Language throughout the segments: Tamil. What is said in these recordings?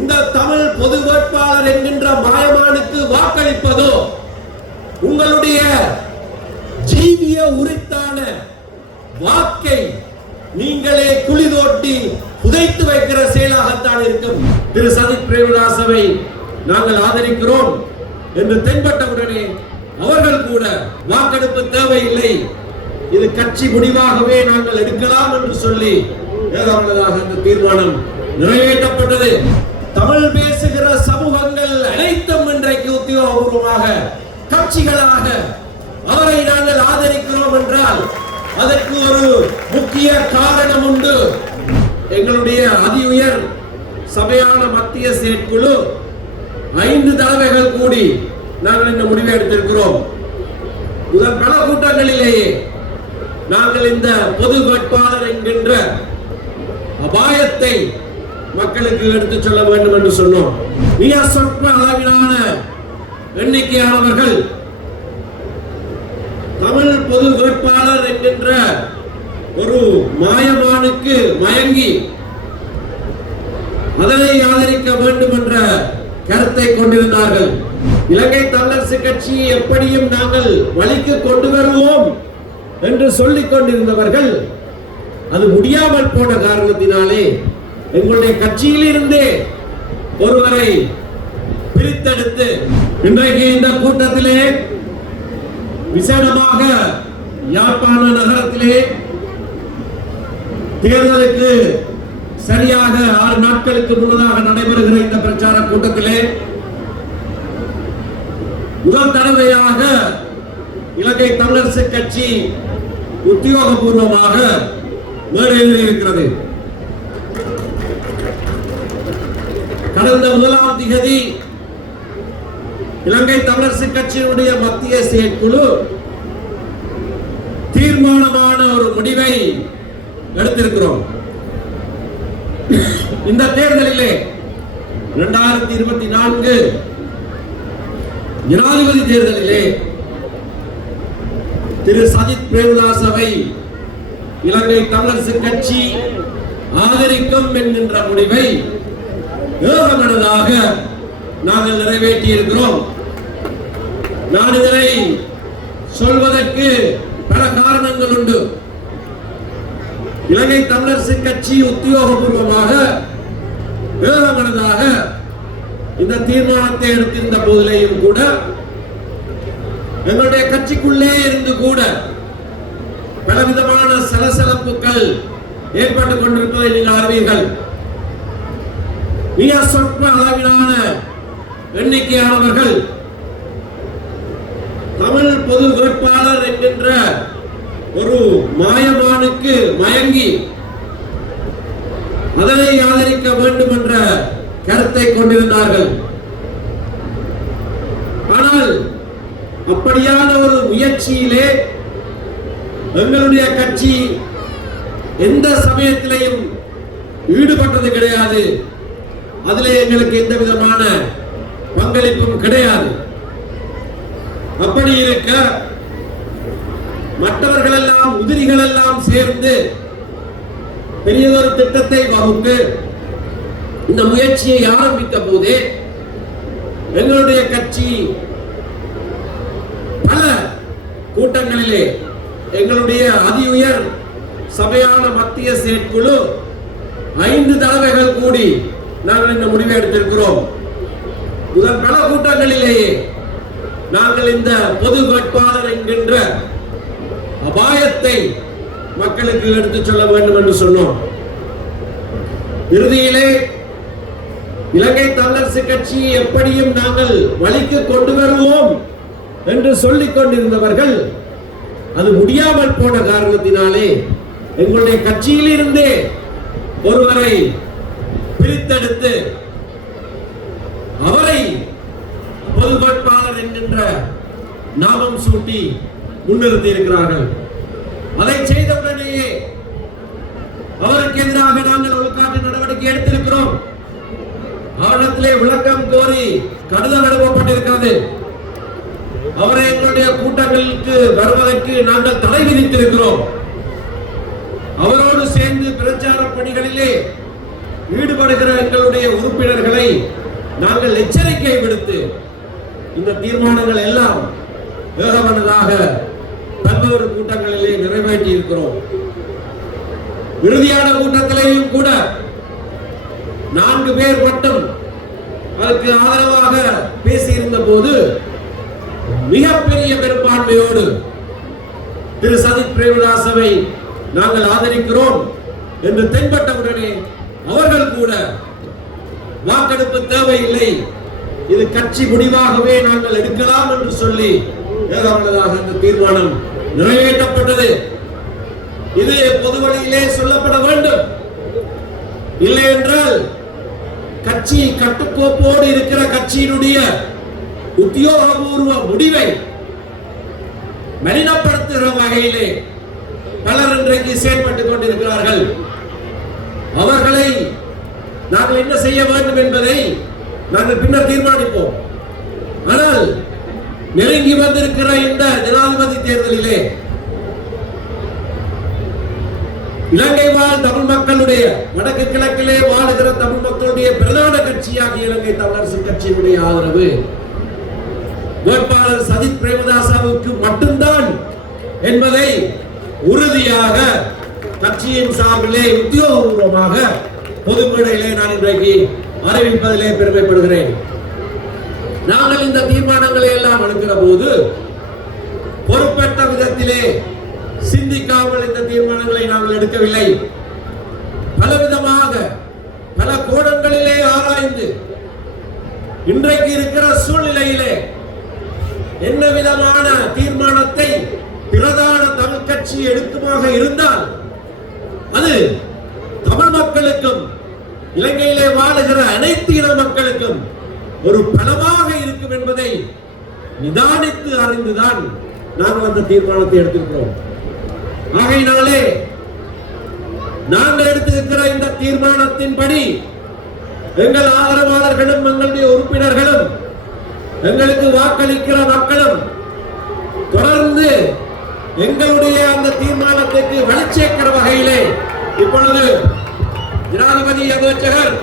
இந்த தமிழ் பொது வேட்பாளர் என்கின்ற மாயமானுக்கு வாக்களிப்பதோ உங்களுடைய ஜீவிய உரித்தான வாக்கை நீங்களே குழி தோட்டி புதைத்து வைக்கிற செயலாகத்தான் இருக்கும். திரு சஜித் பிரேமதாசவை நாங்கள் ஆதரிக்கிறோம் என்று தென்பட்டவுடனே அவர்கள் கூட வாக்கெடுப்பு தேவையில்லை, இது கட்சி முடிவாகவே நாங்கள் எடுக்கலாம் என்று சொல்லி ஏகாமலதாக அந்த தீர்மானம் நிறைவேற்றப்பட்டது. தமிழ் பேசுகிற சமூகங்கள் அனைத்தும் இன்றைக்கு உத்தியோகபூர்வமாக கட்சிகளாக அவரை நாங்கள் ஆதரிக்கிறோம் என்றால் அதற்கு ஒரு முக்கிய காரணம் உண்டு. எங்களுடைய அதி உயர் சபையான மத்திய செயற்குழு 5 தடவைகள் கூடி நாங்கள் இந்த முடிவை எடுத்திருக்கிறோம். முதல் பல கூட்டங்களிலேயே நாங்கள் இந்த பொது வேட்பாளர் என்கின்ற அபாயத்தை மக்களுக்கு எடுத்துச் சொல்ல வேண்டும் என்று சொன்னோம். மிக சொற்ப அளவிலான எண்ணிக்கையானவர்கள் தமிழ் பொது வேட்பாளர் என்கின்ற ஒரு மாயமானுக்கு மயங்கி அதனை ஆதரிக்க வேண்டும் என்ற கருத்தை கொண்டிருந்தார்கள். இலங்கை தமிழரசு கட்சி எப்படியும் நாங்கள் வழிக்கு கொண்டு வருவோம் என்று சொல்லிக் கொண்டிருந்தவர்கள் அது முடியாமல் போன காரணத்தினாலே எங்களுடைய கட்சியில் இருந்தே ஒருவரை பிரித்தெடுத்து இன்றைக்கு இந்த கூட்டத்திலே விசேடமாக யாழ்ப்பாண நகரத்திலே தேர்தலுக்கு சரியாக 6 நாட்களுக்கு முன்னதாக நடைபெறுகிற இந்த பிரச்சார கூட்டத்திலே முதல் தடவையாக இலங்கை தமிழரசு கட்சி உத்தியோகபூர்வமாக மேடையில் இருக்கிறது. கடந்த 1ஆம் தேதி இலங்கை தமிழரசு கட்சியினுடைய மத்திய செயற்குழு தீர்மானமான ஒரு முடிவை எடுத்திருக்கிறோம். இந்த தேர்தலிலே 2024 ஜனாதிபதி தேர்தலிலே திரு சஜித் பிரேமதாசவை இலங்கை தமிழரசு கட்சி ஆதரிக்கும் என்கின்ற முடிவை ஏகமனதாக நாங்கள் நிறைவேற்றி இருக்கிறோம். நான் இதனை சொல்வதற்கு பல காரணங்கள் உண்டு. இலங்கை தமிழரசு கட்சி உத்தியோகபூர்வமாக ஏகமனதாக இந்த தீர்மானத்தை எடுத்திருந்த போதிலேயும் கூட எங்களுடைய கட்சிக்குள்ளே இருந்து கூட பலவிதமான சலசலப்புகள் ஏற்பட்டுக் கொண்டிருப்பதை நீங்கள் அறிவீர்கள். மிக சொற்ப அளவிலான எண்ணிக்கையானவர்கள் தமிழ் பொது வேட்பாளர் என்கின்ற ஒரு மாயமானுக்கு மயங்கி அதனை ஆதரிக்க வேண்டும் என்ற கருத்தை கொண்டிருந்தார்கள். ஆனால் அப்படியான ஒரு முயற்சியிலே எங்களுடைய கட்சி எந்த சமயத்திலையும் ஈடுபட்டது கிடையாது. அதிலே எங்களுக்கு எந்த விதமான பங்களிப்பும் கிடையாது. அப்படி இருக்க மற்றவர்கள் எல்லாம் உதிரிகள் எல்லாம் சேர்ந்து பெரியதொரு திட்டத்தை வகுத்து இந்த முயற்சியை ஆரம்பித்த போதே எங்களுடைய கட்சி பல கூட்டங்களிலே எங்களுடைய அதி உயர் சபையான மத்திய செயற்குழு 5 தடவைகள் கூடி நாங்கள் இந்த முடிவை எடுத்திருக்கிறோம். முதல் பல கூட்டங்களிலேயே நாங்கள் இந்த பொது வேட்பாளர் என்கின்ற அபாயத்தை மக்களுக்கு எடுத்துச் சொல்ல வேண்டும் என்று சொன்னோம். இறுதியிலே இலங்கை தமிழரசு கட்சி எப்படியும் நாங்கள் வழிக்கு கொண்டு வருவோம் என்று சொல்லிக் கொண்டிருந்தவர்கள் அது முடியாமல் போன காரணத்தினாலே எங்களுடைய கட்சியில் இருந்தே ஒருவரை பிரித்தெடுத்து அவரை பொது வேட்பாளர் என்கின்ற நாமம் சூட்டி முன்னிறுத்தி இருக்கிறார்கள். அதை செய்தவுடனேயே அவருக்கு எதிராக நாங்கள் ஒழுக்காற்று நடவடிக்கை எடுத்திருக்கிறோம். அவரிடத்திலே விளக்கம் கோரி கடிதம் எழுப்பப்பட்டிருக்கிறது. அவரை எங்களுடைய கூட்டங்களுக்கு வருவதற்கு நாங்கள் தடை விதித்திருக்கிறோம். அவரோடு சேர்ந்து பிரச்சார பணிகளிலே ஈடுபடுகிற எங்களுடைய உறுப்பினர்களை என்பதை நாங்கள் எச்சரிக்கை விடுத்து இந்த தீர்மானங்கள் எல்லாம் ஏகமனதாக பல்வேறு கூட்டங்களிலே நிறைவேற்றி இருக்கிறோம். இறுதியான கூட்டத்திலேயும் கூட 4 பேர் மட்டும் அதற்கு ஆதரவாக பேசியிருந்த போது மிகப்பெரிய பெரும்பான்மையோடு திரு சஜித் பிரேமதாசவை நாங்கள் ஆதரிக்கிறோம் என்று தென்பட்டவுடனே அவர்கள் கூட வாக்கெடுப்பு தேவையில்லை, இது கட்சி முடிவாகவே நாங்கள் எடுக்கலாம் என்று சொல்லி ஏகமனதாக இந்த தீர்மானம் நிறைவேற்றப்பட்டது. இது பொது வழியிலே சொல்லப்பட வேண்டும். இல்லை என்றால் கட்சி கட்டுக்கோப்போடு இருக்கிற கட்சியினுடைய உத்தியோகபூர்வ முடிவை மலினப்படுத்துகிற வகையிலே பலர் இன்றைக்கு செயல்பட்டுக் கொண்டிருக்கிறார்கள். அவர்களை நாங்கள் என்ன செய்ய வேண்டும் என்பதை நாங்கள் பின்னர் தீர்மானிப்போம். ஆனால் நெருங்கி வந்திருக்கிற இந்த ஜனாதிபதி தேர்தலிலே இலங்கை வாழ் தமிழ் மக்களுடைய வடக்கு கிழக்கிலே வாழுகிற தமிழ் மக்களுடைய பிரதான கட்சியாகிய இலங்கை தமிழரசு கட்சியினுடைய ஆதரவு வேட்பாளர் சஜித் பிரேமதாசவுக்கு மட்டும்தான் என்பதை உறுதியாக கட்சியின் சார்பிலே உத்தியோகபூர்வமாக பொது மேடையிலே நான் இன்றைக்கு அறிவிப்பதிலே பெருமைப்படுகிறேன். நாங்கள் இந்த தீர்மானங்களை எல்லாம் எடுக்கிற போது பொறுப்பற்ற விதத்திலே சிந்திக்காமல் இந்த தீர்மானங்களை நாங்கள் எடுக்கவில்லை. பலவிதமாக பல கோணங்களிலே ஆராய்ந்து இன்றைக்கு இருக்கிற சூழ்நிலையிலே என்ன விதமான தீர்மானத்தை பிரதான தமிழ் கட்சி எடுக்குமாக இருந்தால் அது தமிழ் மக்களுக்கும் இலங்கையிலே வாழுகிற அனைத்து இன மக்களுக்கும் ஒரு பலமாக இருக்கும் என்பதை நிதானித்து அறிந்துதான் நாங்கள் அந்த தீர்மானத்தை எடுத்திருக்கிறோம். ஆகையினாலே நாங்கள் எடுத்திருக்கிற இந்த தீர்மானத்தின்படி எங்கள் ஆதரவாளர்களும் எங்களுடைய உறுப்பினர்களும் எங்களுக்கு வாக்களிக்கிற மக்களும் தொடர்ந்து எங்களுடைய அந்த தீர்மானத்திற்கு வலுச்சேர்க்கிற வகையிலே இப்பொழுது ஜனாதிபதி அமைச்சர்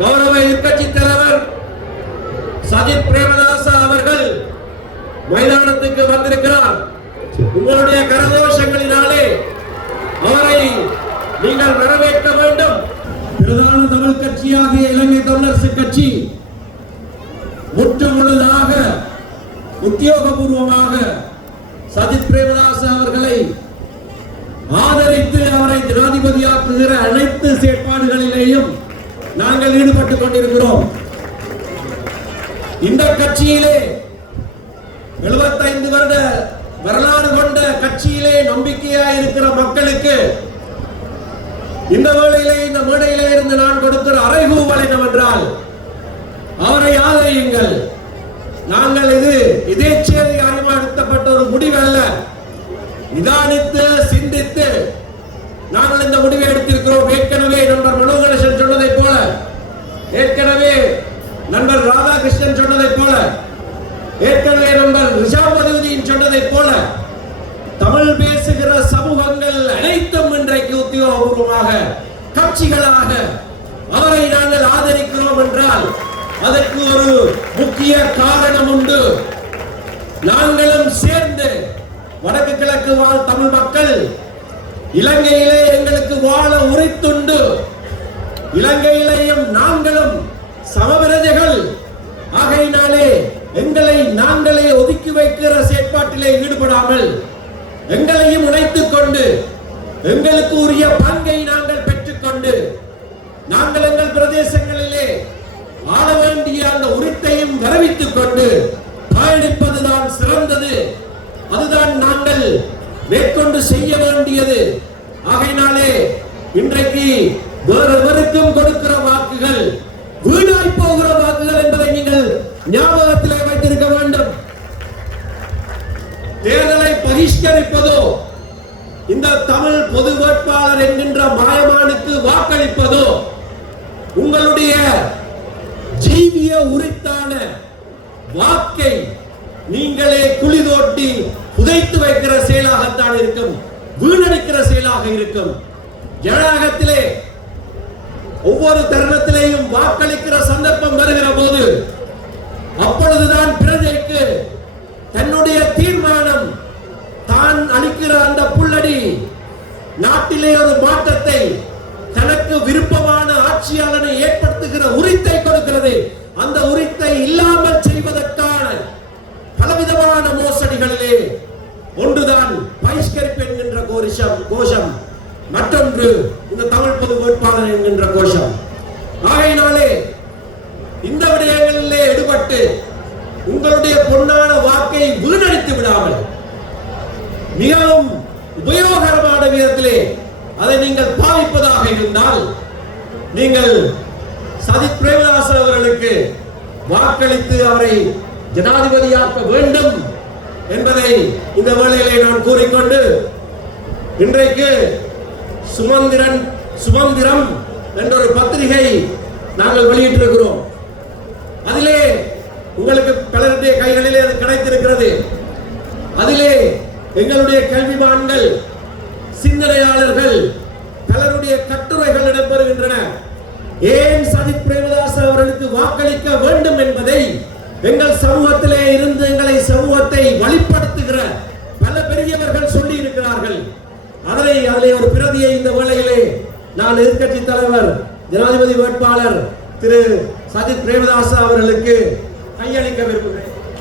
கௌரவ எதிர்க்கட்சி தலைவர் சஜித் பிரேமதாச அவர்கள் மைதானத்துக்கு வந்திருக்கிறார். உங்களுடைய கரகோஷங்களினாலே அவரை நீங்கள் வரவேற்க வேண்டும். பிரதான தமிழ் கட்சியாகிய இலங்கை தமிழரசு கட்சி முற்றுமுழுதாக உத்தியோகபூர்வமாக சஜித் பிரேமதாச அவர்களை ஆதரித்து அவரை ஜனாதிபதியாக்குகிற அனைத்து செயற்பாடுகளிலேயும் நாங்கள் ஈடுபட்டுக் கொண்டிருக்கிறோம். இந்த கட்சியிலே 75 வருட வரலாறு கொண்ட கட்சியிலே நம்பிக்கையாய் இருக்கிற மக்களுக்கு இந்த வேளையிலே இந்த மேடையிலே இருந்து நான் கொடுக்கிற அறைகூவல் என்னவென்றால் அவரை ஆதரியுங்கள். நாங்கள் இது இதேச்சேரியாக எடுக்கப்பட்ட ஒரு முடிவல்ல, நிதானித்து சிந்தித்து நாங்கள் இந்த முடிவை எடுத்திருக்கிறோம். ஏற்கனவே நண்பர் மனோகரேசன் சொன்னதை போல, ஏற்கனவே நண்பர் ராதாகிருஷ்ணன் சொன்னதை போல, ஏற்கனவே நண்பர் ரிஷாபதியின் சொன்னதை போல தமிழ் பேசுகிற சமூகங்கள் அனைத்தும் இன்றைக்கு உத்தியோகபூர்வமாக கட்சிகளாக அவரை நாங்கள் ஆதரிக்கிறோம் என்றால் அதற்கு ஒரு முக்கிய காரணம் உண்டு. நாங்களும் சேர்ந்து வடக்கு கிழக்கு வாழ் தமிழ் மக்கள் இலங்கையிலே எங்களுக்கு வாழ உரித்துண்டு. இலங்கையிலேயும் நாங்களும் சமபிரஜைகள். ஆகையினாலே எங்களை நாங்களே ஒதுக்கி வைக்கிற செயற்பாட்டிலே ஈடுபடாமல் எங்களையும் இணைத்துக் கொண்டு எங்களுக்கு உரிய பங்கை நாங்கள் பெற்றுக்கொண்டு நாங்கள் எங்கள் பிரதேசங்களிலே ஆள வேண்டிய அந்த உரித்தையும் வரவித்துக் கொண்டு பயணிப்பதுதான் சிறந்தது. அதுதான் நாங்கள் மேற்கொண்டு செய்ய வேண்டியது. ஆகையினாலே இன்றைக்கு வேறெவருக்கும் கொடுக்கிற வாக்குகள் வீணாய் போகிற வாக்குகள் என்பதை நீங்கள் ஞாபகத்திலே வைத்திருக்க வேண்டும். தேர்தலை பகிஷ்கரிப்பதோ இந்த தமிழ் பொது வேட்பாளர் என்கின்ற மாயமானுக்கு வாக்களிப்பதோ உங்களுடைய ஜீவிய உரித்தான வாக்கை நீங்களே குழி தோட்டி புதைத்து வைக்கிற செயலாகத்தான் இருக்கும், வீணடிக்கிற செயலாக இருக்கும். ஜனநாயகத்திலே ஒவ்வொரு தருணத்திலேயும் வாக்கு வருகிற போது அப்பொழுதுதான் பிரஜைக்கு தன்னுடைய தீர்மானம், தான் அளிக்கிற அந்த புல்லடி நாட்டிலே ஒரு மாற்றத்தை, தனக்கு விருப்பமான ஆட்சியாளனை ஏற்படுத்துகிற உரித்தை கொடுக்கிறது. அந்த உரித்தை இல்லாமல் செய்வதற்கான பலவிதமான மோசடிகளிலே ஒன்றுதான் பகிஷ்கரிப்பு என்கின்ற கோஷம், மற்றொன்று இந்த தமிழ் பொது வேட்பாளர் என்கின்ற கோஷம். ஆகையினாலே இந்த விடயங்களிலே ஈடுபட்டு உங்களுடைய பொன்னான வாக்கை வீணடித்து விடாமல் மிகவும் உபயோகரமான விதத்திலே அதை நீங்கள் பாவிப்பதாக இருந்தால் நீங்கள் சஜித் பிரேமதாச அவர்களுக்கு வாக்களித்து அவரை ஜனாதிபதியாக்க வேண்டும் என்பதை இந்த வேளையிலே நான் கூறிக்கொண்டு, இன்றைக்கு சுமந்திரம் என்ற ஒரு பத்திரிகை நாங்கள் வெளியிட்டிருக்கிறோம். அதிலே உங்களுக்கு பலருடைய கைகளிலே அது கிடைத்திருக்கிறது. அதிலே எங்களுடைய கல்விமான்கள், சிந்தனையாளர்கள் பலருடைய கட்டுரைகள் இடம்பெறுகின்றன. ஏன் சஜித் பிரேமதாச அவர்களுக்கு வாக்களிக்க வேண்டும் என்பதை எங்கள் சமூகத்திலே இருந்து எங்களை சமூகத்தை வழிப்படுத்துகிற பல பெரியவர்கள் சொல்லி இருக்கிறார்கள். அதிலே ஒரு பிரதியை இந்த வேளையிலே நான் எதிர்க்கட்சி தலைவர் ஜனாதிபதி வேட்பாளர் திரு சஜித் பிரேமதாச அவர்களுக்கு கையளிக்க விரும்புகிறேன்.